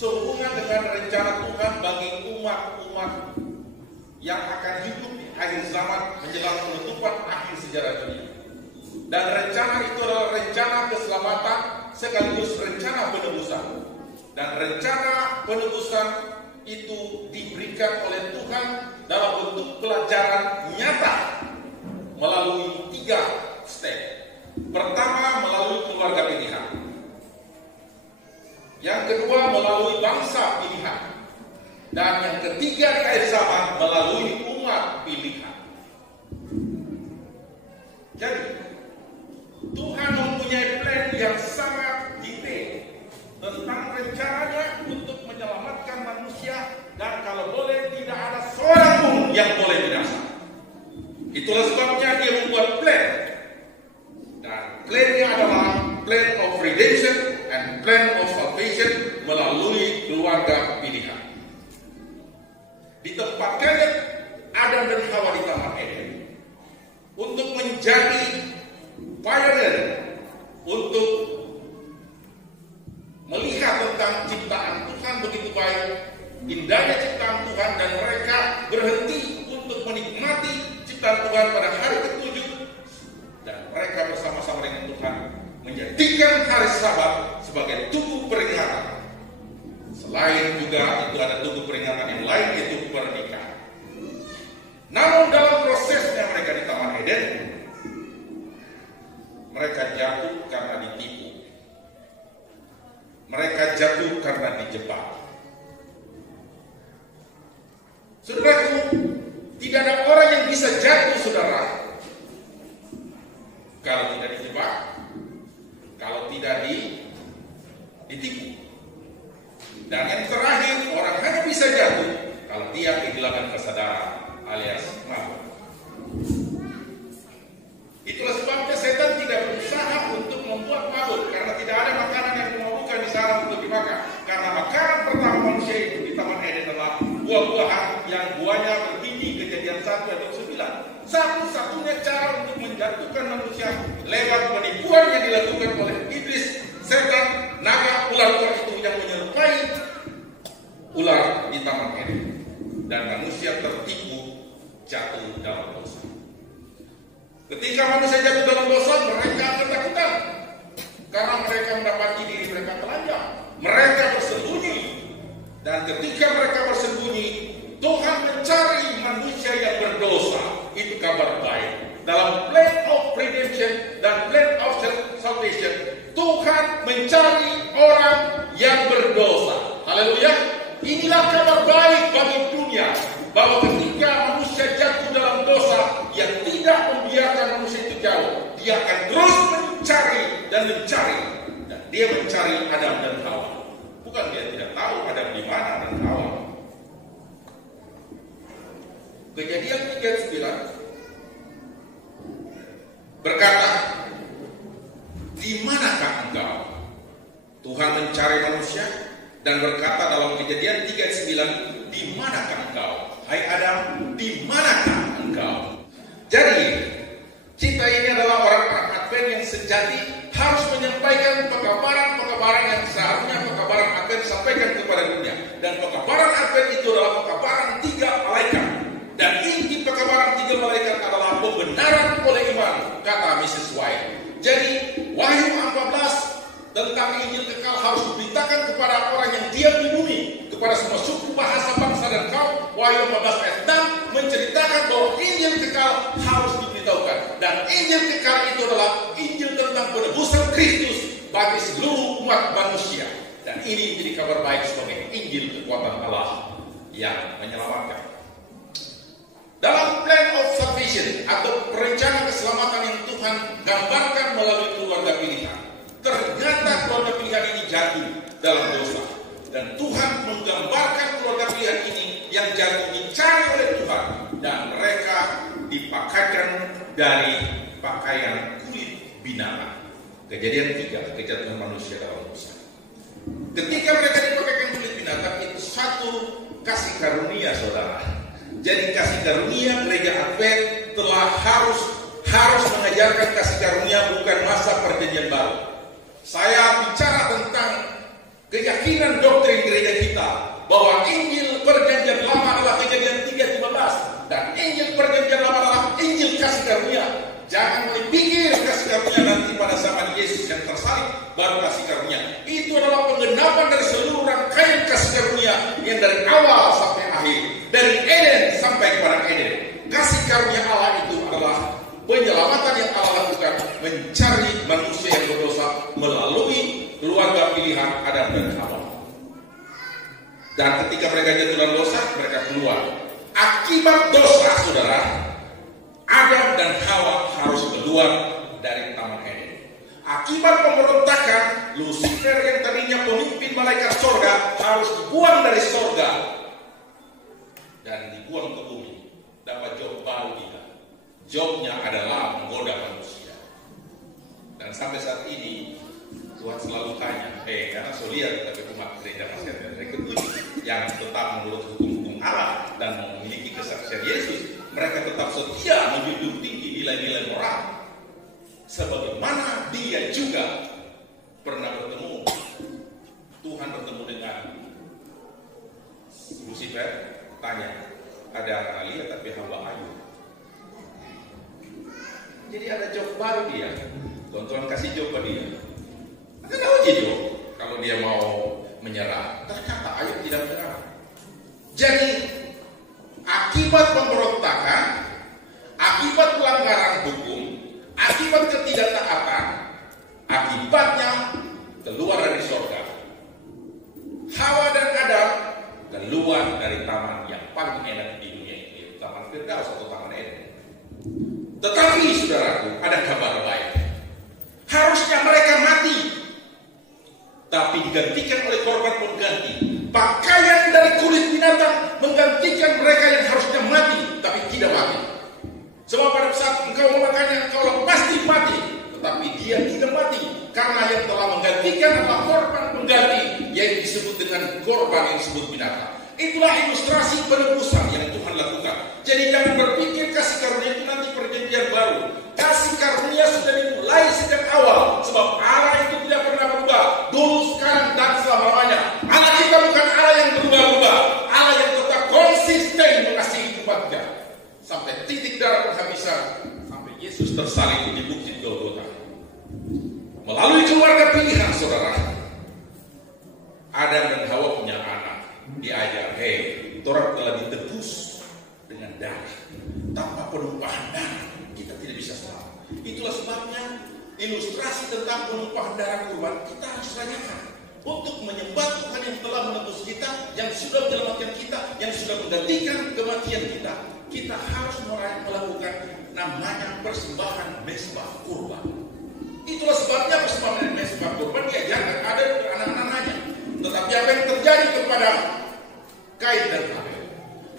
sehubungan dengan rencana Tuhan bagi umat-umat yang akan hidup di akhir zaman menjelang penutupan akhir sejarah dunia. Dan rencana itu adalah rencana keselamatan sekaligus rencana penebusan. Dan rencana penebusan itu diberikan oleh Tuhan dalam bentuk pelajaran nyata melalui 3 step. Pertama, melalui keluarga pilihan. Yang kedua, melalui bangsa pilihan. Dan yang ketiga di akhir zaman, melalui umat pilihan. Jadi, Tuhan mempunyai plan yang sangat detail tentang rencananya untuk menyelamatkan manusia, dan kalau boleh tidak ada seorang pun yang boleh binasa. Itulah sebabnya dia membuat plan. Dan plannya adalah plan of redemption and plan of salvation melalui keluarga pilihan. Ditempatkannya Adam dan Hawa di Taman Eden untuk menjadi pioneer, untuk melihat tentang ciptaan Tuhan begitu baik, indahnya ciptaan Tuhan, dan mereka berhenti untuk menikmati ciptaan Tuhan pada hari ke-7, dan mereka bersama-sama dengan Tuhan menjadikan hari Sabat sebagai tugu peringatan. Selain juga itu ada tugu peringatan yang lain, yaitu pernikahan. Namun dalam prosesnya mereka di Taman Eden, mereka jatuh karena ditipu. Mereka jatuh karena dijebak. Saudaraku, tidak ada orang yang bisa jatuh, saudara, kalau tidak dijebak, kalau tidak ditipu. Dan yang terakhir, orang hanya bisa jatuh kalau dia kehilangan kesadaran alias mabuk. Itulah sebabnya setan tidak berusaha untuk membuat mabuk, karena tidak ada makanan yang memabukkan di sana untuk dimakan. Karena makanan pertama manusia itu di Taman Eden adalah buah-buahan yang buahnya berbiji, Kejadian 1 ayat 9. Satu-satunya cara untuk menjatuhkan manusia lewat penipuan yang dilakukan oleh iblis, setan, naga, ular-ular itu yang menyerupai ular di Taman Eden. Dan manusia tertipu, jatuh dalam dosa. Ketika manusia jatuh dalam dosa, mereka ketakutan karena mereka mendapati diri mereka telanjang. Mereka bersembunyi, dan ketika mereka bersembunyi, Tuhan mencari manusia yang berdosa. Itu kabar baik. Dalam plan of redemption dan plan of salvation, Tuhan mencari orang yang berdosa. Haleluya. Inilah kabar baik bagi dunia, bahwa ketika manusia jatuh dalam dosa yang tidak membiarkan manusia itu jauh, dia akan terus mencari dan mencari, dan dia mencari Adam dan Hawa. Bukan dia tidak tahu Adam di mana dan Hawa. Kejadian 39 berkata, di manakah engkau? Tuhan mencari manusia dan berkata dalam Kejadian 39, di manakah engkau? Hai Adam, di manakah engkau? Jadi, kita ini adalah orang-orang Advent yang sejati harus menyampaikan pekabaran-pekabaran yang seharusnya pekabaran Advent disampaikan kepada dunia. Dan pekabaran Advent itu adalah pekabaran 3 malaikat. Dan inti pekabaran 3 malaikat adalah pembenaran oleh iman, kata Mrs. White. Jadi, Wahyu 14 tentang Injil kekal harus diberitakan kepada orang yang diam di bumi, kepada semua suku, bahasa, bangsa, dan kaum. Wahyu 14 ayat 6 menceritakan bahwa Injil kekal harus diberitahukan. Dan Injil kekal itu adalah Injil tentang penebusan Kristus bagi seluruh umat manusia. Dan ini menjadi kabar baik sebagai Injil kekuatan Allah yang menyelamatkan. Dalam plan of salvation atau perencanaan keselamatan yang Tuhan gambarkan melalui keluarga pilihan, ternyata keluarga pilihan ini jatuh dalam dosa. Dan Tuhan menggambarkan keluarga pilihan ini yang jatuh dicari oleh Tuhan, dan mereka dipakaikan dari pakaian kulit binatang. Kejadian 3, kejatuhan manusia dalam dosa. Ketika mereka dipakaikan kulit binatang, itu satu kasih karunia, saudara. Jadi kasih karunia gereja Advent telah harus mengajarkan kasih karunia, bukan masa perjanjian baru. Saya bicara tentang keyakinan doktrin gereja kita bahwa Injil Perjanjian Lama adalah Kejadian 3:15 dan Injil Perjanjian Lama adalah Injil kasih karunia. Jangan dipikir kasih karunia nanti pada zaman Yesus yang tersalib baru kasih karunia. Itu adalah penggenapan dari seluruh rangkaian kasih karunia yang dari awal sampai akhir, dari Eden sampai kepada Eden. Kasih karunia Allah itu adalah penyelamatan yang Allah lakukan, mencari manusia yang berdosa melalui keluarga pilihan Adam dan Hawa. Dan ketika mereka jatuh dalam dosa, mereka keluar. Akibat dosa, saudara, Adam dan Hawa harus keluar dari Taman Eden. Akibat pemberontakan, Lucifer yang tadinya pemimpin malaikat sorga harus dibuang dari sorga dan dibuang ke bumi. Dapat job baru dia. Jobnya adalah menggoda manusia. Dan sampai saat ini Tuhan selalu tanya, karena Solia tapi umat gereja masih ada dari ketujuh yang tetap menurut hukum-hukum Allah dan memiliki kesaksian Yesus, mereka tetap setia menjunjung tinggi nilai-nilai moral. Sebagaimana dia juga pernah bertemu, Tuhan bertemu dengan Lucifer, tanya, ada Analia tapi Hawa ayu. Jadi ada job baru dia. Tuhan kasih job ke dia. Ada uji job kalau dia mau menyerah. Ternyata Ayub tidak menyerah. Jadi akibat pemberontakan, akibat pelanggaran hukum, akibat ketidaktaatan, akibatnya keluar dari surga. Hawa dan Adam keluar dari taman yang paling enak di dunia ini, Taman Firdaus atau Taman Eden. Tetapi saudaraku, ada kabar baik. Harusnya mereka mati, tapi digantikan oleh korban pengganti. Pakaian dari kulit binatang menggantikan mereka yang harusnya mati, tapi tidak mati. Sebab pada saat engkau memakannya, engkau pasti mati. Tetapi dia tidak mati, karena yang telah menggantikan adalah korban pengganti, yang disebut dengan korban yang disebut binatang. Itulah ilustrasi penebusan yang Tuhan lakukan. Jadi jangan berpikir kasih karunia itu nanti perjanjian baru. Kasih karunia sudah dimulai sejak awal, sebab Allah itu tidak pernah berubah, dulu, sekarang, dan selama-lamanya. Allah kita bukan Allah yang berubah-ubah, Allah yang tetap konsisten mengasihi umatnya sampai titik darah penghabisan, sampai Yesus tersalib di bukit Golgota. Melalui keluarga pilihan, saudara, Adam dan Hawa punya anak. Diajar, Taurat telah ditebus dengan darah. Tanpa penumpahan darah kita tidak bisa selamat. Itulah sebabnya ilustrasi tentang penumpahan darah kurban kita harus tanyakan untuk menyembah Tuhan yang telah menebus kita, yang sudah menyelamatkan kita, yang sudah menggantikan kematian kita. Kita harus melakukan namanya persembahan mezbah kurban. Itulah sebabnya persembahan mezbah kurban diajarkan ada anak-anaknya. Tetapi apa yang terjadi kepada Kain dan Habel?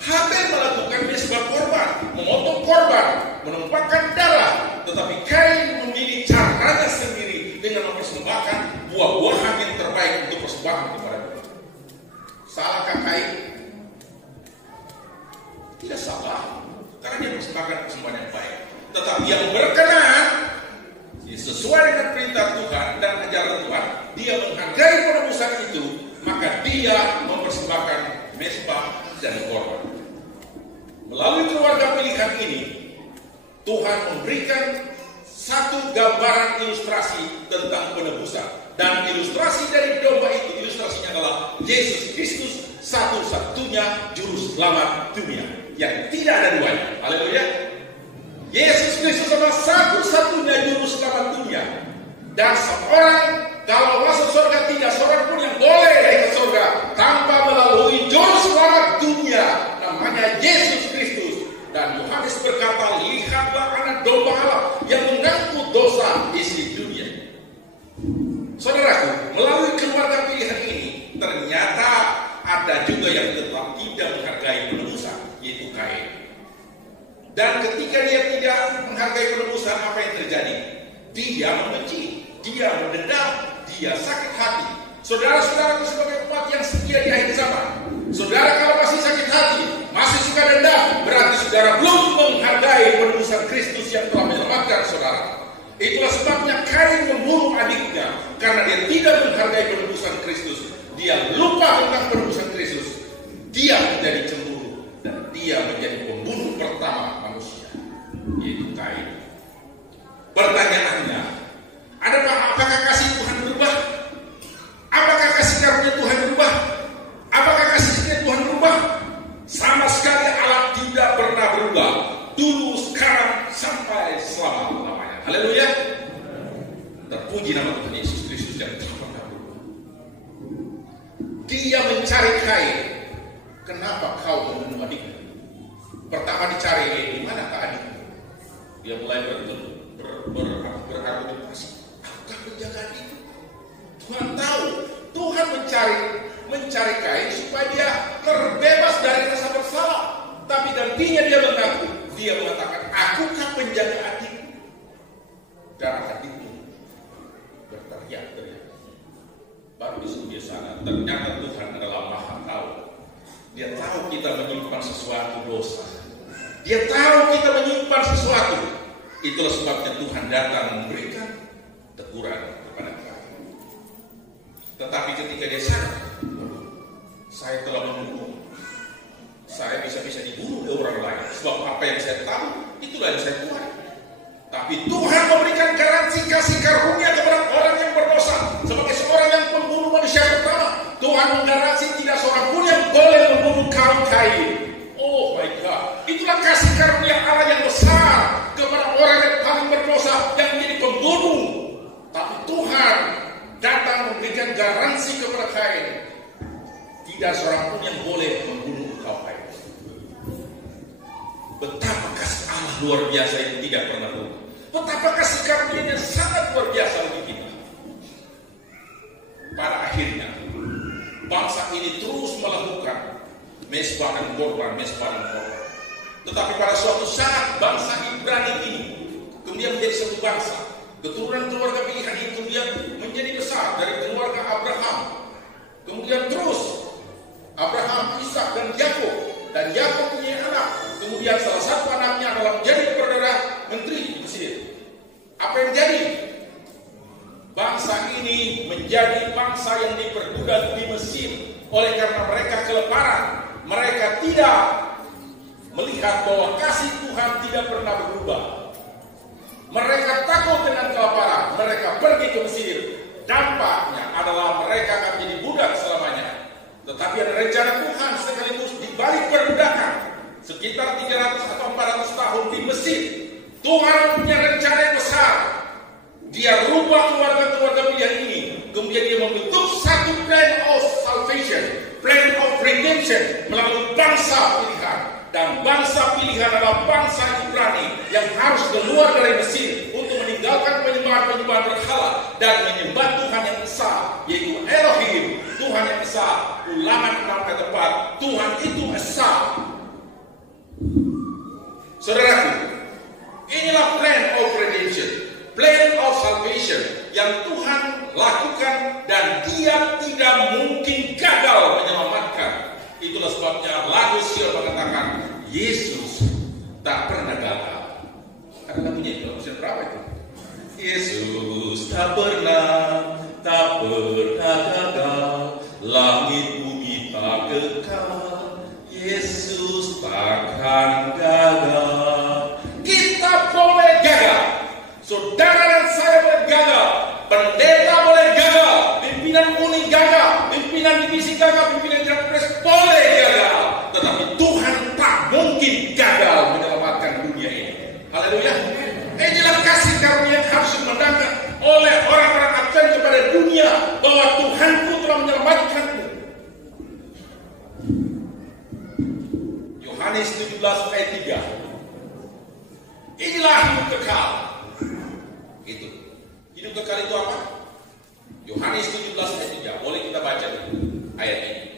Habel melakukan mezbah korban, memotong korban, menumpahkan darah. Tetapi Kain memilih caranya sendiri dengan mempersembahkan buah-buahan yang terbaik untuk persembahan kepada Tuhan. Salahkah Kain? Tidak salah, karena dia persembahkan persembahan yang baik. Tetapi yang berkenan sesuai dengan perintah Tuhan dan ajaran Tuhan, dia menghargai penebusan itu, maka dia mempersembahkan mezbah dan korban. Melalui keluarga pilihan ini, Tuhan memberikan satu gambaran ilustrasi tentang penebusan. Dan ilustrasi dari domba itu, ilustrasinya adalah Yesus Kristus, satu-satunya juru selamat dunia, yang tidak ada duanya. Haleluya. Yesus Kristus adalah satu-satunya juru selamat dunia. Dan seorang kalau masuk surga, tidak seorang pun yang boleh ke surga tanpa melalui juru selamat dunia, namanya Yesus Kristus. Dan Yohanes berkata, lihatlah anak domba Allah yang mengangkut dosa isi dunia. Saudaraku, melalui keluarga pilihan ini, ternyata ada juga yang tetap tidak menghargai penebusan, yaitu Kain. Dan ketika dia tidak menghargai penebusan, apa yang terjadi? Dia membenci, dia mendendam, dia sakit hati. Saudara-saudaraku sebagai umat yang setia di akhir zaman, saudara kalau masih sakit hati, masih suka dendam, berarti saudara belum menghargai penebusan Kristus yang telah menyelamatkan saudara. Itulah sebabnya Kain membunuh adiknya, karena dia tidak menghargai penebusan Kristus. dia lupa tentang penebusan Kristus, dia menjadi cemburu dan dia menjadi pembunuh pertama manusia, yaitu Kain. Pertanyaannya, apakah kasih Tuhan berubah? Apakah kasih karunia Tuhan berubah? Apakah kasih setia Tuhan berubah? Sama sekali Allah tidak pernah berubah. Dulu, sekarang, sampai selama-lamanya. Haleluya. Terpuji nama Tuhan Yesus Kristus yang tidak pernah berubah. Dia mencari Kain. Kenapa kau membunuh adikmu? Pertama dicari, di manakah adikmu? Dia mulai berargumentasi. Apakah penjagaan itu? Tuhan tahu. Tuhan mencari Kain supaya dia terbebas dari rasa bersalah. Tapi gantinya dia mengatakan, akukah penjaga adikmu? Dan adikmu berteriak-teriak. Baru disuruh dia sana. Ternyata Tuhan adalah Maha tahu. Dia tahu kita menyimpan sesuatu dosa. Dia tahu kita menyimpan sesuatu. Itulah sebabnya Tuhan datang memberikan teguran kepada kita. Tetapi ketika dia sadar, saya telah membunuh, saya bisa-bisa dibunuh oleh orang lain. Sebab apa yang saya tahu, itulah yang saya buat. Tapi Tuhan memberikan garansi kasih karunia kepada orang yang berdosa. Sebagai seorang yang pembunuh manusia pertama, Tuhan menggaransi tidak seorang pun yang boleh membunuh kaum Kain. Oh my God, itulah kasih karunia Allah yang besar kepada orang yang paling berdosa, yang menjadi pembunuh. Tapi Tuhan datang memberikan garansi kepada Kain. Tidak seorang pun yang boleh membunuh kaum Kain. Betapa kasih Allah luar biasa yang tidak pernah berubah. Betapa kasih karunia-Nya sangat luar biasa bagi kita. Pada akhirnya, bangsa ini terus melakukan mesbah dan korban. Tetapi pada suatu saat bangsa Ibrani ini kemudian menjadi satu bangsa. Keturunan keluarga pilihan itu kemudian menjadi besar dari keluarga Abraham. Kemudian terus Abraham, Ishak dan Yakub, dan Yakub punya anak. Kemudian salah satu anaknya adalah menjadi perdana menteri di Mesir. Apa yang jadi? Bangsa ini menjadi bangsa yang diperbudak di Mesir oleh karena mereka kelaparan. Mereka tidak melihat bahwa kasih Tuhan tidak pernah berubah. Mereka takut dengan kelaparan. Mereka pergi ke Mesir. Dampaknya adalah mereka akan menjadi budak selamanya. Tetapi ada rencana Tuhan sekaligus di balik perbudakan. Sekitar 300 atau 400 tahun di Mesir. Tuhan punya rencana yang besar. Dia rubah keluarga-keluarga pilihan ini. Kemudian dia membentuk satu plan of salvation, plan of redemption melalui bangsa pilihan. Dan bangsa pilihan adalah bangsa Ibrani yang harus keluar dari Mesir untuk meninggalkan penyembahan-penyembahan berhala dan menyembah Tuhan yang esa, yaitu Elohim, Tuhan yang esa. Ulangan 6 ayat 4, Tuhan itu esa. Saudaraku, inilah plan of redemption, plan of salvation yang Tuhan lakukan dan Dia tidak mungkin gagal menyelamatkan. Itulah sebabnya lagu Sion mengatakan Yesus tak pernah gagal. Ada lagunya itu, lagu berapa itu? Yesus tak pernah gagal. Langit bumi tak kekal. Yesus takkan gagal. Kita boleh gagal. Saudara dan saya boleh gagal. Pendeta boleh gagal. Pimpinan uni gagal. Pimpinan divisi gagal. Pimpinan Japres boleh gagal. Tetapi Tuhan tak mungkin gagal menyelamatkan dunia ini. Haleluya. Inilah kasih karunia yang harus dimenangkan oleh orang-orang Advent kepada dunia bahwa Tuhanku telah menyelamatkanmu. Yohanes 17 ayat 3. Inilah hidup kekal. Itu. Hidup kekal itu apa? Yohanes 17 ayat 3. Boleh kita baca ayat ini.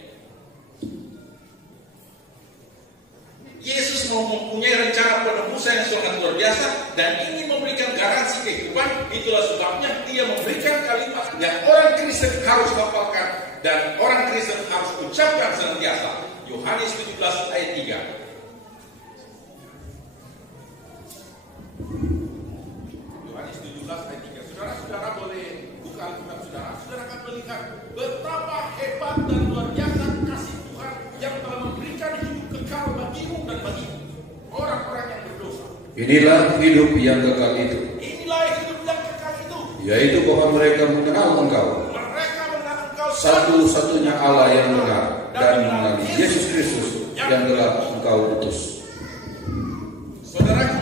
Yesus mau mempunyai rencana penebusan yang sangat luar biasa dan ingin memberikan garansi kehidupan. Itulah sebabnya Dia memberikan kalimat yang orang Kristen harus hafalkan dan orang Kristen harus ucapkan senantiasa. Yohanes 17 ayat 3. Yohanes 17 ayat 3. Saudara-saudara boleh buka Alkitab saudara. Saudara akan melihat betapa hebat Inilah hidup yang kekal itu, yaitu bahwa mereka mengenal Engkau, satu-satunya Allah yang benar, dan mengenali Yesus Kristus yang telah Engkau utus. Saudaraku,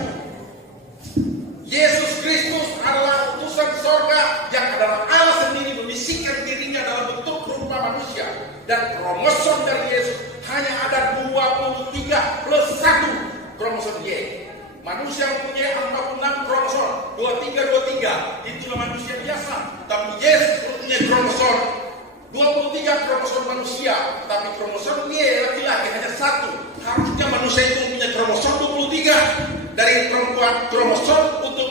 Yesus Kristus adalah utusan sorga yang adalah Allah sendiri membisikkan dirinya dalam bentuk rupa manusia. Dan kromosom dari Yesus hanya ada 23 plus 1 kromosom Y. Manusia mempunyai 46 kromosom, 23. Itulah manusia biasa. Tapi Yesus mempunyai kromosom 23 kromosom manusia, tapi kromosom Y laki-laki hanya 1. Harusnya manusia itu punya kromosom 23 dari perempuan, kromosom untuk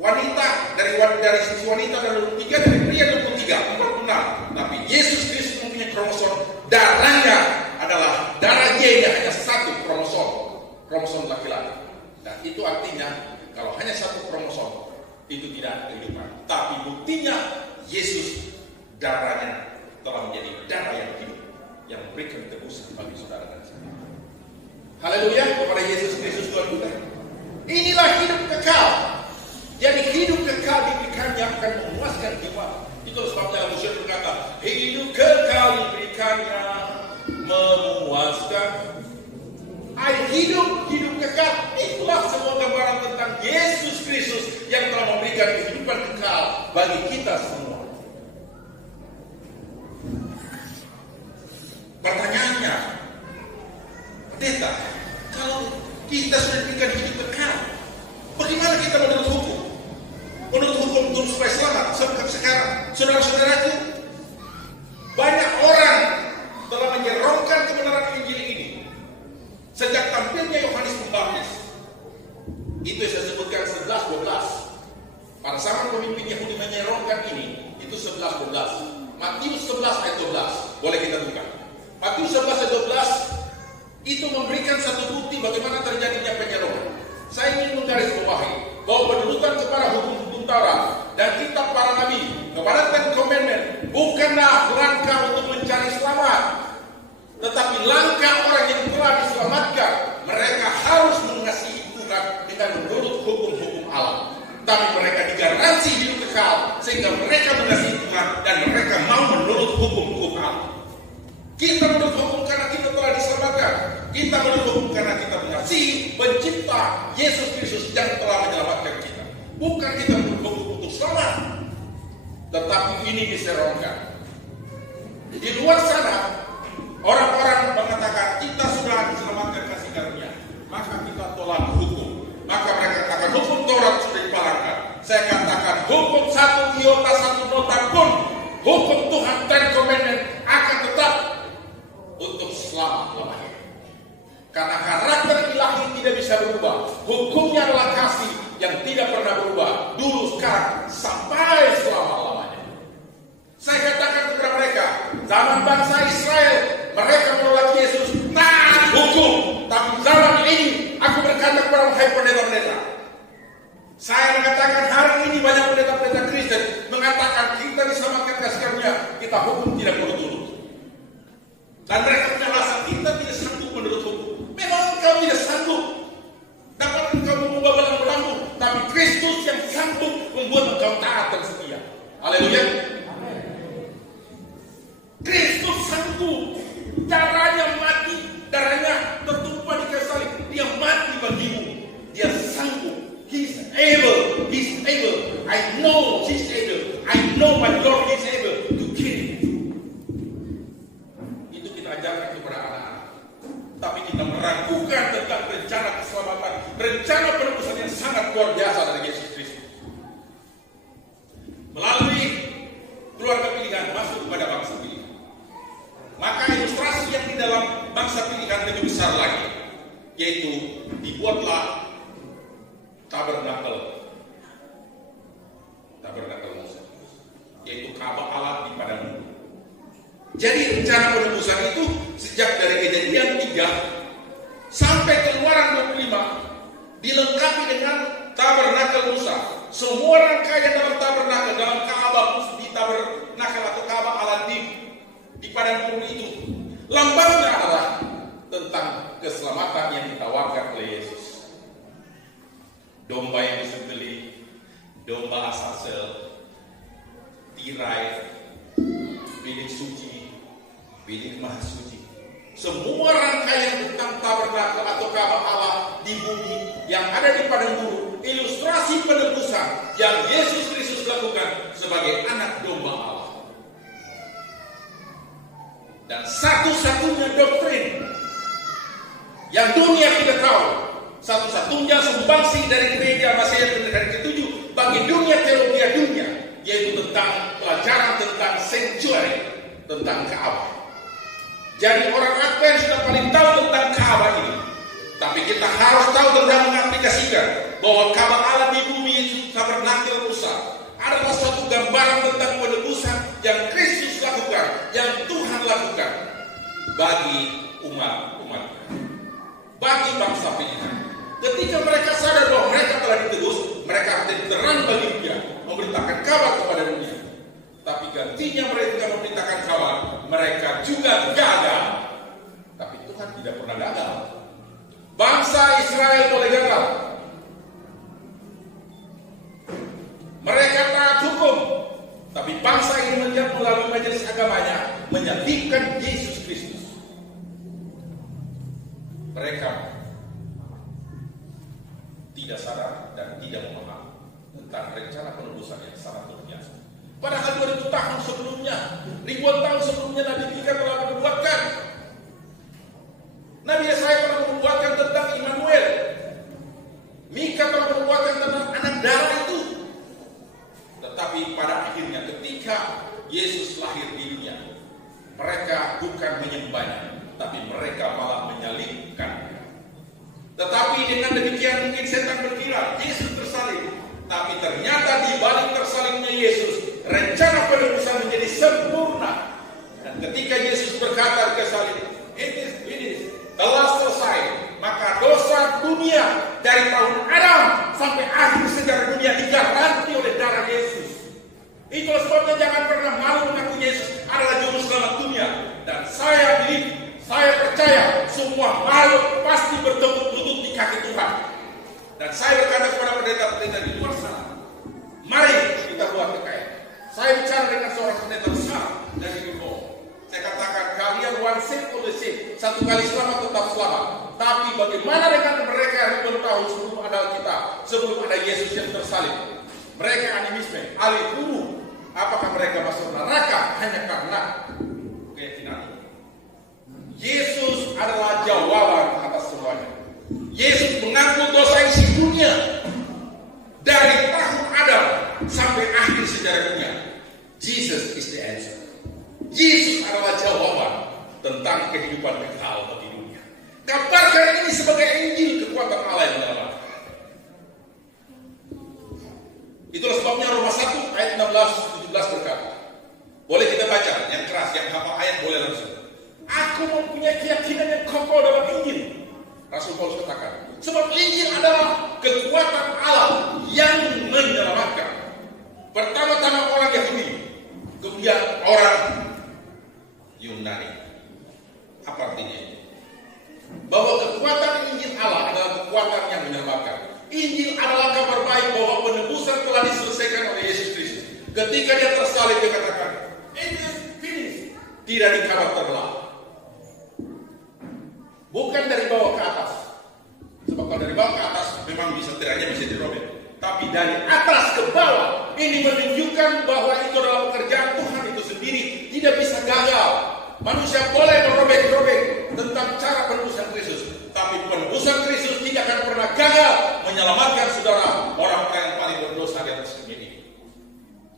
wanita dari sisi wanita dan 23, dari pria 23, 46. Tapi Yesus Kristus mempunyai kromosom, darahnya adalah darah Y-nya hanya 1 kromosom laki-laki. Dan itu artinya kalau hanya 1 kromosom itu tidak ada kehidupan. Tapi buktinya Yesus darahnya telah menjadi darah yang hidup, yang memberikan tebusan bagi saudara dan saya. Haleluya kepada Yesus Kristus Tuhan kita. Inilah hidup kekal. Jadi hidup kekal diberikannya akan memuaskan jiwa. Itu sebabnya Al-Quran berkata, hidup kekal diberikannya memuaskan. Air hidup kekal. Itulah semua gambaran tentang Yesus Kristus yang telah memberikan kehidupan kekal bagi kita semua. Pertanyaannya, pendeta, kalau kita sudah diberikan hidup kekal, bagaimana kita menurut hukum? Menurut hukum untuk supaya selamat. Sekarang, saudara-saudaraku, banyak orang telah menyerongkan kebenaran Injil ini. Sejak tampilnya Yohanes Pembaptis, itu saya sebutkan 11-12. Pada zaman pemimpin Yahudi menyerongkan ini, itu 11-12. Matius 11 ayat 12, boleh kita buka. Matius 11 ayat 12 itu memberikan satu bukti bagaimana terjadinya penyerongan. Saya ingin menggarisbawahi bahwa pendudukan kepada hukum-hukum Taurat dan kitab para nabi kepada Ten Commandment bukanlah langkah untuk mencari selamat, tetapi langkah orang yang telah diselamatkan. Mereka harus mengasihi Tuhan dengan menurut hukum-hukum Allah. Tapi mereka digaransi hidup kekal sehingga mereka mengasihi Tuhan dan mereka mau menurut hukum-hukum Allah. Kita menurut hukum karena kita telah diselamatkan. Kita menurut hukum karena kita mengasihi pencipta Yesus Kristus yang telah menyelamatkan kita. Bukan kita menurut hukum untuk selamat, tetapi ini diserongkan. Di luar sana orang-orang mengatakan kita sudah diselamatkan kasih karunia, maka kita tolak hukum. Maka mereka katakan hukum Taurat sudah dipalangkan. Saya katakan hukum 1 iota 1 nota pun, hukum Tuhan dan Commandment akan tetap untuk selama-lamanya. Karena karakter ilahi tidak bisa berubah. Hukumnya adalah kasih yang tidak pernah berubah, dulu, sekarang, sampai selama-lamanya. Saya katakan kepada mereka, zaman bangsa Israel, mereka menolak Yesus, taat hukum. Tapi zaman ini, aku berkata kepada wahai pendeta-pendeta, saya mengatakan hari ini banyak pendeta-pendeta Kristen mengatakan kita diselamatkan kasih karunia, kita hukum tidak perlu turut. Dan mereka punya alasan kita tidak sanggup menurut hukum. Memang engkau tidak sanggup, dapat engkau mengubah belang-belangmu, tapi Kristus yang sanggup membuat engkau taat dan setia. Haleluya. Kristus sanggup, darahnya mati, darahnya tertumpah di kayu salib, dia mati bagimu, dia sanggup. He's able. I know he's able. I know my Lord is able to kill him. Itu kita ajarkan kepada anak-anak. Tapi kita meragukan tentang rencana keselamatan, rencana penebusan yang sangat luar biasa dari Yesus Kristus. Melalui keluarga pilihan masuk kepada bangsa pilihan. Maka ilustrasi yang di dalam bangsa pilihan lebih besar lagi, yaitu dibuatlah tabernakel Musa, yaitu Ka'bah Allah di padang bumi. Jadi rencana penebusan itu sejak dari Kejadian 3 sampai Keluaran 25 dilengkapi dengan tabernakel Musa. Semua rangkaian dalam tabernakel, dalam Ka'bah di tabernakel atau Ka'bah Allah di padang bumi itu, lambangnya adalah tentang keselamatan yang ditawarkan oleh Yesus. domba yang disembelih, domba asasel, tirai, bilik suci, bilik maha suci. Semua rangkaian tentang tabernakel atau Ka'bah Allah di bumi yang ada di padang gurun, ilustrasi penebusan yang Yesus Kristus lakukan sebagai anak domba Allah. Dan satu-satunya doktrin yang dunia tidak tahu, satu-satunya sumbangsi dari gereja Masihi dari ketujuh bagi dunia teologi dunia, yaitu tentang pelajaran tentang sanctuary, tentang Ka'bah. Jadi orang Advent sudah paling tahu tentang Ka'bah ini. Tapi kita harus tahu tentang mengaplikasikan bahwa Ka'bah Allah di bumi itu tabernakel pusat adalah suatu gambaran tentang penebusan yang Kristus lakukan, yang Tuhan lakukan bagi umat-umat, bagi bangsa pilihan. Ketika mereka sadar bahwa mereka telah ditebus, mereka akan terang bagi dunia, memberitakan kabar kepada dunia. Tapi gantinya mereka memberitakan kabar, mereka juga gagal. Tapi Tuhan tidak pernah gagal. Bangsa Israel boleh gagal, mereka taat hukum, tapi bangsa ini melalui majelis agamanya menyalibkan Yesus Kristus. Mereka tidak sadar dan tidak memahami tentang rencana penebusan yang sangat luar biasa. Padahal 2000 tahun sebelumnya, ribuan tahun sebelumnya Nabi Mika telah menubuatkan. Nabi Yesaya telah menubuatkan tentang Immanuel. Mika telah menubuatkan tentang anak darah itu. Tetapi pada akhirnya ketika Yesus lahir di dunia, mereka bukan menyembahnya, tapi mereka malah menyalibkan. Tetapi dengan demikian mungkin setan berkira Yesus tersalib. Tapi ternyata di balik tersalibnya Yesus, rencana penebusan menjadi sempurna. Dan ketika Yesus berkata ke salib, it is, telah selesai. Maka dosa dunia dari tahun Adam sampai akhir sejarah dunia digaranti oleh darah Yesus. Itulah sebabnya jangan pernah malu mengaku Yesus adalah juru selamat dunia. Dan saya percaya semua makhluk pasti bertemu lutut di kaki Tuhan. Dan saya berkata kepada pendeta-pendeta di luar sana, mari kita buat kekayaan. Saya bicara dengan seorang pendeta besar dari Ibu. Saya katakan kalian one saved for the saved, satu kali selamat tetap selamat. Tapi bagaimana dengan mereka yang ribuan tahun sebelum ada kita, sebelum ada Yesus yang tersalib? Mereka animisme, alih guru. Apakah mereka masuk neraka hanya karena keyakinan? Yesus adalah jawaban atas semuanya. Yesus mengaku dosa isi dunia dari tahun Adam sampai akhir sejarah dunia. Jesus is the answer. Yesus adalah jawaban tentang kehidupan kekal bagi dunia. Kabarkan ini sebagai Injil kekuatan Allah yang menyelamatkan. Itulah sebabnya Roma 1 ayat 16-17 berkata. Boleh kita baca yang keras, yang hafal ayat boleh langsung. Aku mempunyai keyakinan yang kokoh dalam Injil. Rasul Paulus katakan, sebab Injil adalah kekuatan Allah yang menyelamatkan. Pertama-tama orang Yahudi, kemudian orang Yunani. Apa artinya itu? Bahwa kekuatan Injil Allah adalah kekuatan yang menyelamatkan. Injil adalah kabar baik bahwa penebusan telah diselesaikan oleh Yesus Kristus. Ketika dia tersalib, dia katakan, it is finished. Tidak di kabar terbelah. Bukan dari bawah ke atas. Sebab kalau dari bawah ke atas memang bisa tiranya bisa dirobek. Tapi dari atas ke bawah, ini menunjukkan bahwa itu adalah pekerjaan Tuhan itu sendiri, tidak bisa gagal. Manusia boleh merobek-robek tentang cara penebusan Kristus, tapi penebusan Kristus tidak akan pernah gagal menyelamatkan saudara, orang-orang yang paling berdosa di atas dunia ini.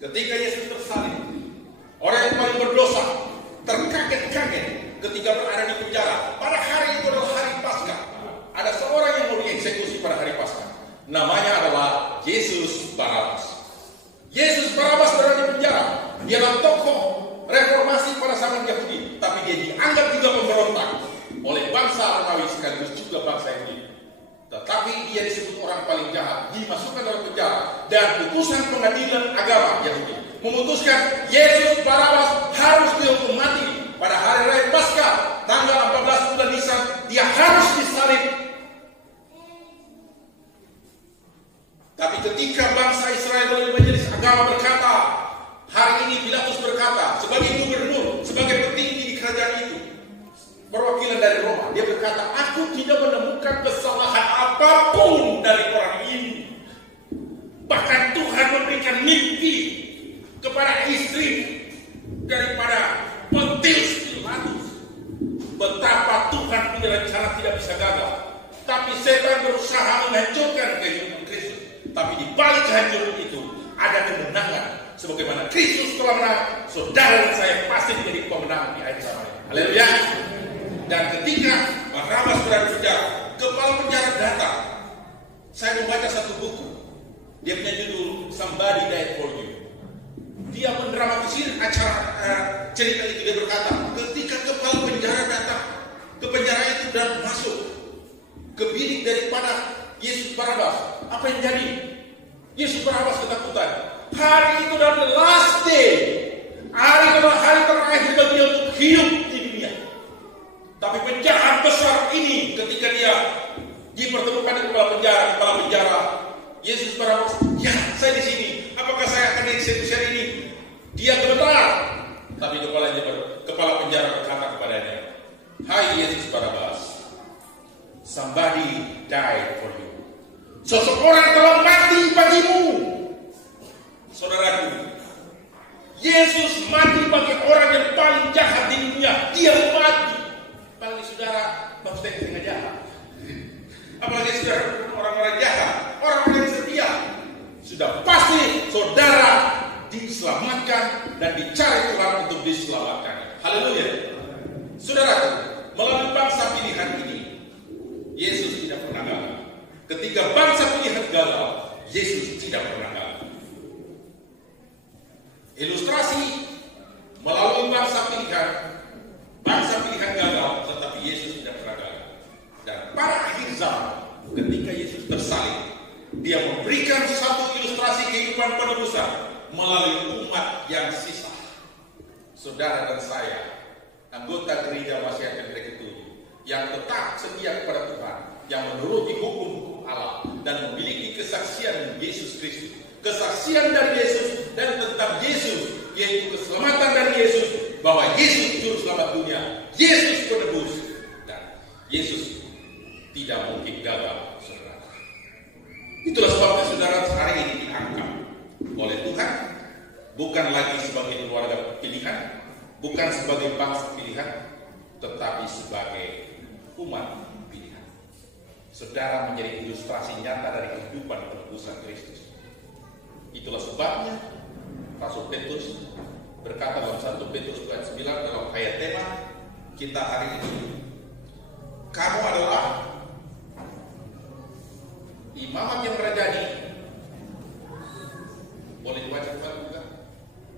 Ketika Yesus tersalib, orang yang paling berdosa terkaget-kaget ketika berada di penjara. Pada hari itu adalah hari Paskah. Ada seorang yang mau dieksekusi pada hari Paskah. Namanya adalah Yesus Barabas. Yesus Barabas berada di penjara. Dia adalah tokoh reformasi pada zaman Yahudi, tapi dia dianggap juga pemberontak oleh bangsa Romawi sekaligus juga bangsa Yahudi. Tetapi dia disebut orang paling jahat, dimasukkan dalam penjara, dan putusan pengadilan agama Yahudi memutuskan Yesus Barabas harus dihukum mati pada hari raya Paskah tanggal 14 bulan Nisan. Dia harus disalib. Dia berkata, aku tidak menemukan kesalahan apapun dari orang ini. Bahkan Tuhan memberikan mimpi kepada istri daripada Pontius Pilatus. Betapa Tuhan punya rencana tidak bisa gagal. Tapi setan berusaha menghancurkan kehidupan Kristus. Tapi di balik kehancuran itu ada kemenangan. Sebagaimana Kristus telah menang, saudara dan saya pasti menjadi pemenang di akhir zaman. Haleluya. Dan ketika Barnabas berada di penjara, kepala penjara datang. Saya membaca satu buku. Dia punya judul Somebody Died For You. Dia mendramatisir acara cerita itu. Dia berkata, ketika kepala penjara datang ke penjara itu dan masuk ke bilik daripada Yesus Barnabas, apa yang jadi? Yesus Barnabas ketakutan. Hari itu adalah the last day. Hari adalah hari terakhir bagi dia untuk hidup di dunia. Tapi penjahat besar ini ketika dia dipertemukan dengan kepala penjara, Yesus Barnabas, ya saya di sini. Apakah saya akan dieksekusi hari ini? Dia gemetar. Tapi kepala penjara berkata kepadanya, hai Yesus Barnabas, somebody died for you. Seseorang telah mati bagimu. Saudaraku, Yesus mati bagi orang yang paling jahat di dunia. Dia mati. Apalagi saudara, bangsa yang sangat jahat. Apalagi saudara, orang-orang jahat, orang-orang yang setia. Sudah pasti saudara diselamatkan dan dicari Tuhan untuk diselamatkan. Haleluya. Saudaraku, melalui bangsa pilihan ini, Yesus tidak pernah gagal. Ketika bangsa pilihan gagal, Yesus tidak pernah gagal. Ilustrasi melalui bangsa pilihan gagal, tetapi Yesus tidak pernah gagal. Dan pada akhir zaman, ketika Yesus tersalib, dia memberikan satu ilustrasi kehidupan penebusan melalui umat yang sisa. Saudara dan saya, anggota gereja Masyarakat Gereja yang tetap setia kepada Tuhan, yang menuruti hukum Allah dan memiliki kesaksian Yesus Kristus, kesaksian dari Yesus dan tentang Yesus, yaitu keselamatan dari Yesus, bahwa Yesus juru selamat dunia, Yesus penebus, dan Yesus tidak mungkin gagal, saudara. Itulah sebabnya saudara hari ini diangkat oleh Tuhan, bukan lagi sebagai keluarga pilihan, bukan sebagai bangsa pilihan, tetapi sebagai umat pilihan. Saudara menjadi ilustrasi nyata dari kehidupan penebusan Kristus. Itulah sebabnya Rasul Petrus berkata dalam 1 Petrus ayat 9 dalam ayat tema kita hari ini, kamu adalah imamat yang merajani. Boleh dibaca juga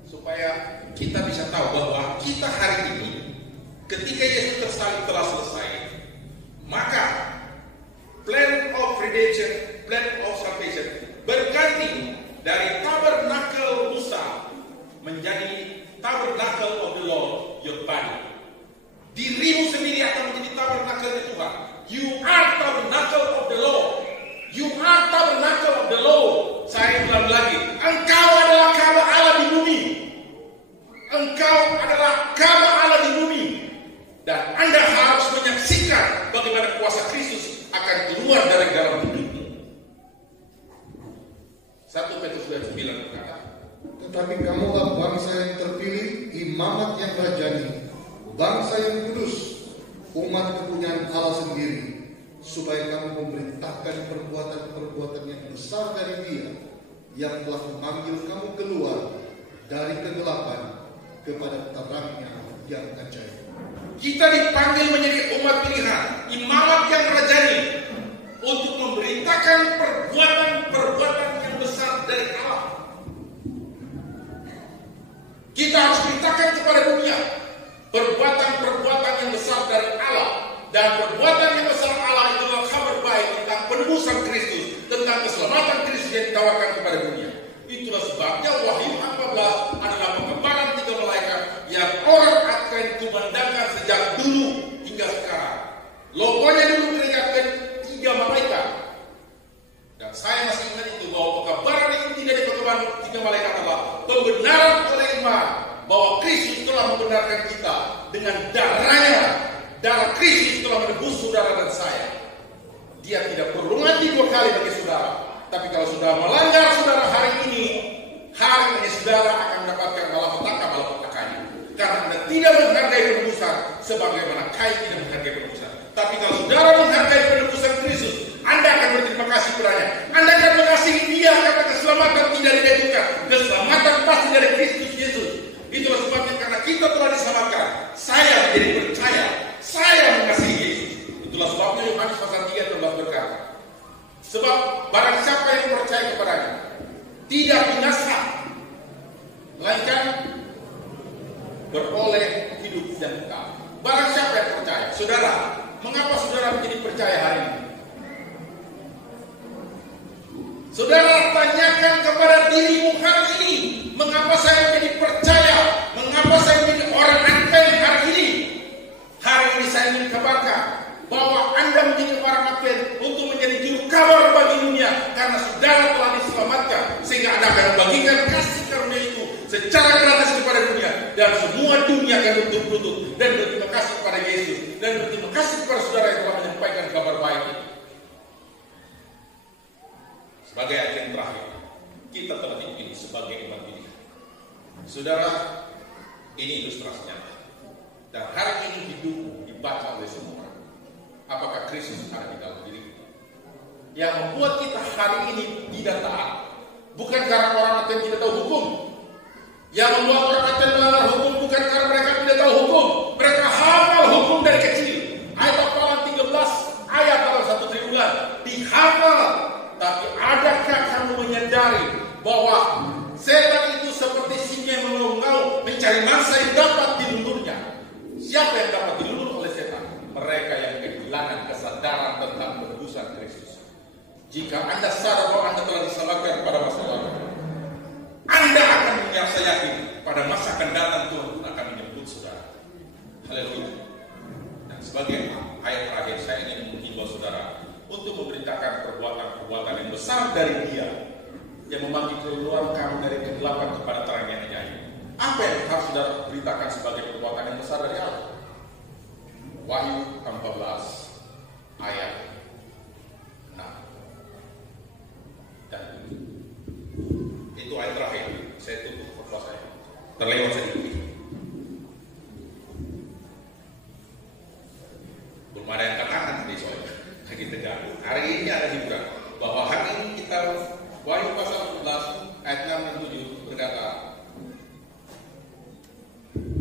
supaya kita bisa tahu bahwa kita hari ini ketika Yesus tersalib telah selesai, maka plan of redemption, plan of salvation berganti dari tabernakel Musa menjadi tabernakel of the Lord your body. Dirimu sendiri akan menjadi tabernakel Tuhan. You are tabernacle of the Lord. You are tabernacle of the Lord. Saya ulang lagi, engkau adalah kama Allah di bumi. Engkau adalah kama Allah di bumi. Dan Anda harus menyaksikan bagaimana kuasa Kristus akan keluar dari dalam hidupmu. 1 Petrus 9 berkata, tetapi kamulah bangsa yang terpilih, imamat yang rajani, bangsa yang kudus, umat kepunyaan Allah sendiri, supaya kamu memerintahkan perbuatan-perbuatan yang besar dari Dia yang telah memanggil kamu keluar dari kegelapan kepada terangnya yang ajaib. Kita dipanggil menjadi umat pilihan, imamat yang rajani, untuk memberitakan perbuatan-perbuatan yang besar dari Allah. Kita harus beritakan kepada dunia perbuatan-perbuatan yang besar dari Allah. Dan perbuatan yang besar Allah itu adalah kabar baik tentang penebusan Kristus, tentang keselamatan Kristus yang ditawarkan kepada dunia. Itulah sebabnya Wahyu 14 adalah pengembangan 3 malaikat yang orang akan kumandangkan sejak dulu hingga sekarang. Logonya dulu mengingatkan 3 malaikat. Dan saya masih ingat itu bahwa pengabaran yang tidak diperkeban 3 malaikat adalah pembenaran oleh iman bahwa Kristus telah membenarkan kita dengan darahnya. Darah Kristus telah menebus Dia tidak berlungan di 2 kali bagi saudara. Tapi kalau saudara melanggar saudara hari ini saudara akan mendapatkan malapetaka-malapetaka. Karena Anda tidak menghargai penebusan sebagaimana Kain tidak menghargai penebusan. Tapi kalau saudara menghargai penebusan Kristus, Anda akan berterima kasih kepadanya. Anda akan mengasihi dia karena keselamatan tidak ditentukan. Keselamatan pasti dari Kristus Yesus. Itulah sebabnya karena kita telah diselamatkan, saya menjadi percaya, saya mengasihi Yesus. Itulah sebabnya Yohanes pasal 3 berkata, sebab barang siapa yang percaya kepadanya tidak binasa, melainkan beroleh hidup yang kekal. Barang siapa yang percaya. Saudara, mengapa saudara menjadi percaya hari ini? Saudara tanyakan kepada dirimu hari ini, mengapa saya menjadi percaya? Mengapa saya menjadi orang Advent hari ini? Hari ini saya ingin kabarkan bahwa Anda menjadi orang Advent untuk menjadi juru kabar bagi dunia, karena saudara telah diselamatkan, sehingga Anda akan membagikan kasih karunia itu secara gratis kepada dunia, dan semua dunia akan berlutut dan berterima kasih kepada Yesus, dan berterima kasih kepada saudara yang telah menyampaikan kabar baik ini. Sebagai ayat yang terakhir, kita telah dipilih sebagai umat pilihan. Saudara, ini ilustrasinya. Dan hari ini didukung, dibaca oleh semua orang. Apakah Kristus ada di dalam diri kita? Yang membuat kita hari ini tidak taat, bukan karena orang Advent tidak tahu hukum. Yang membuat orang Advent melanggar hukum bukan karena mereka tidak tahu hukum. Mereka hafal hukum dari kecil. Ayat Al-Quran 13 ayat dalam 1 triwulan dihafal. Tapi adakah kamu menyadari bahwa setan itu seperti singa yang mengaum-ngaum mencari mangsa yang dapat dilulurnya? Siapa yang dapat dilulur oleh setan? Mereka yang kehilangan kesadaran tentang penebusan Kristus. Jika Anda sadar bahwa Anda telah diselamatkan pada masa lalu, Anda akan saya yakin pada masa akan datang Tuhan akan menyebut saudara. Haleluya. Dan sebagai ayat terakhir, saya ingin menghimbau saudara untuk memberitakan perbuatan-perbuatan yang besar dari Dia yang memanggil keluar kamu dari kegelapan kepada terang yang ajaib. Apa yang harus saudara beritakan sebagai perbuatan yang besar dari Allah? Wahyu 14 ayat 6 dan 7. Itu ayat terakhir. Saya tutup khotbah saya. Terlewat sedikit. Belum ada yang katakan tadi soalnya. Lagi tegang. Hari ini ada hiburan. Bahwa hari ini kita Wahyu pasal 14 ayat 6 dan 7 berkata,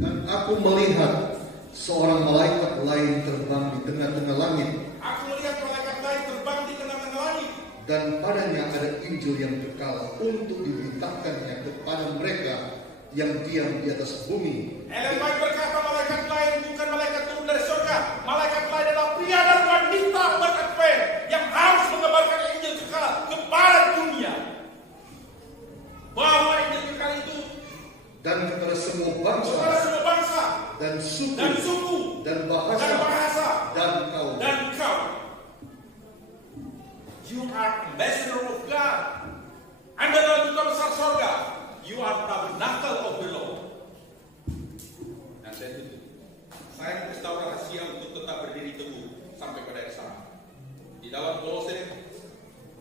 dan aku melihat seorang malaikat lain terbang di tengah-tengah langit. Aku melihat malaikat lain terbang di tengah-tengah langit. Dan padanya ada Injil yang kekal untuk diberitakannya kepada mereka yang diam di atas bumi. Ellen White berkata malaikat lain bukan malaikat turun dari surga. Malaikat lain adalah pria dan wanita umat Advent yang harus mengabarkan Injil kekal kepada dunia. Bahwa Injil kekal itu dan kepada semua bangsa, dan suku, dan bahasa, dan kaum. You are ambassador of God. Anda adalah duta besar surga. You are tabernacle of the Lord. Nah, saya tutup. Saya memberitahu rahasia untuk tetap berdiri teguh sampai pada yang sama. Di dalam Kolose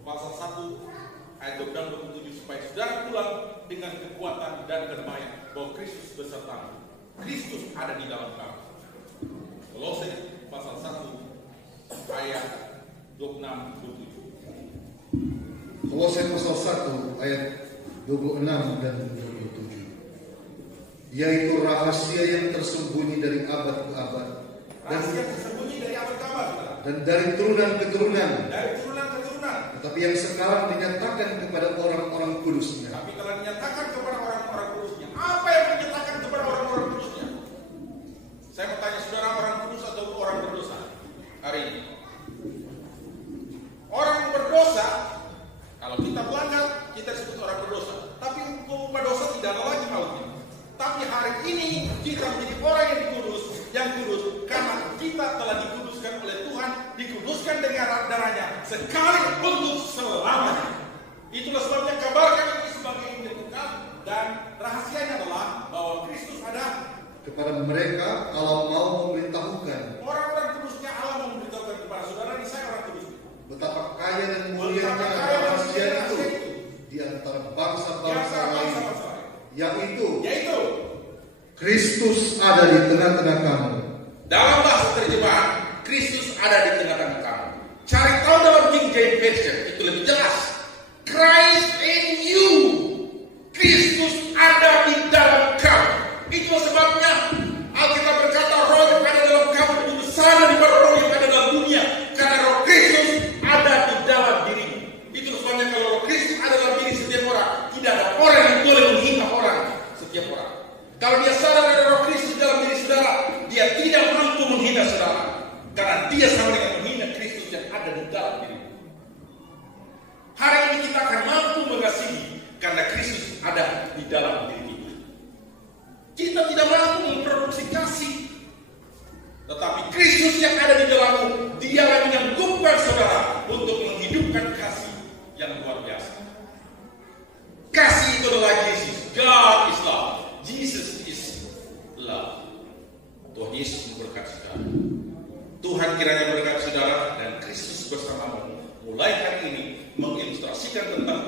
pasal 1 ayat 26-27 supaya saudara pulang dengan kekuatan dan kedamaian bahwa Kristus besertamu. Kristus ada di dalam kamu. Kolose pasal 1 ayat 26-27. Kolose pasal 1 ayat 26 dan 27. Yaitu rahasia yang tersembunyi dari abad ke abad. Rahasia tersembunyi dari abad ke abad. Dan dari turunan ke turunan. Tetapi yang sekarang dinyatakan kepada orang-orang kudusnya. Tapi telah dinyatakan kepada orang-orang kudusnya. Apa yang dinyatakan kepada orang-orang kudusnya? Saya mau tanya saudara, orang kudus atau orang berdosa hari ini? Orang berdosa, kalau kita melanggar, kita disebut orang berdosa. Tapi hukum dosa tidak ada lagi mautnya. Tapi hari ini kita menjadi orang yang kudus karena kita telah dikuduskan oleh Tuhan, dikuduskan dengan darahnya sekali untuk selamanya. Itulah sebabnya kabarkan ini sebagai Injil kekal, dan rahasianya adalah bahwa Kristus ada kepada mereka. Allah mau memberitahukan. Orang-orang kudusnya Allah mau memberitahukan kepada saudara, ini saya orang kudus. yaitu Kristus ada di tengah-tengah kamu. Dalam bahasa terjemahan, Kristus ada di tengah-tengah kamu. Cari tahu dalam King James Version, itu lebih jelas. Christ in you. Kristus ada di dalam kamu. Itu sebabnya Alkitab berkata roh yang ada dalam kamu lebih besar daripada roh yang ada dalam dunia. Karena roh Kristus ada di dalam dirimu. Itu sebabnya kalau roh Kristus ada dalam diri setiap orang, tidak ada orang yang boleh menghina orang, setiap orang. Kalau dia sadar ada roh Kristus dalam diri saudara, dia tidak mampu menghina saudara. Karena dia sama dengan menghina Kristus yang ada di dalam diri. Hari ini kita akan mampu mengasihi karena Kristus ada di dalam diri kita. Kita tidak mampu memproduksi kasih, tetapi Kristus yang ada di dalammu, dia yang menyanggupan saudara untuk menghidupkan kasih yang luar biasa. Kasih itu adalah Yesus. God is love. Jesus is love. Tuhan Yesus memberkati saudara. Tuhan kiranya memberkati saudara dan Kristus bersamamu mulai hari ini mengilustrasikan tentang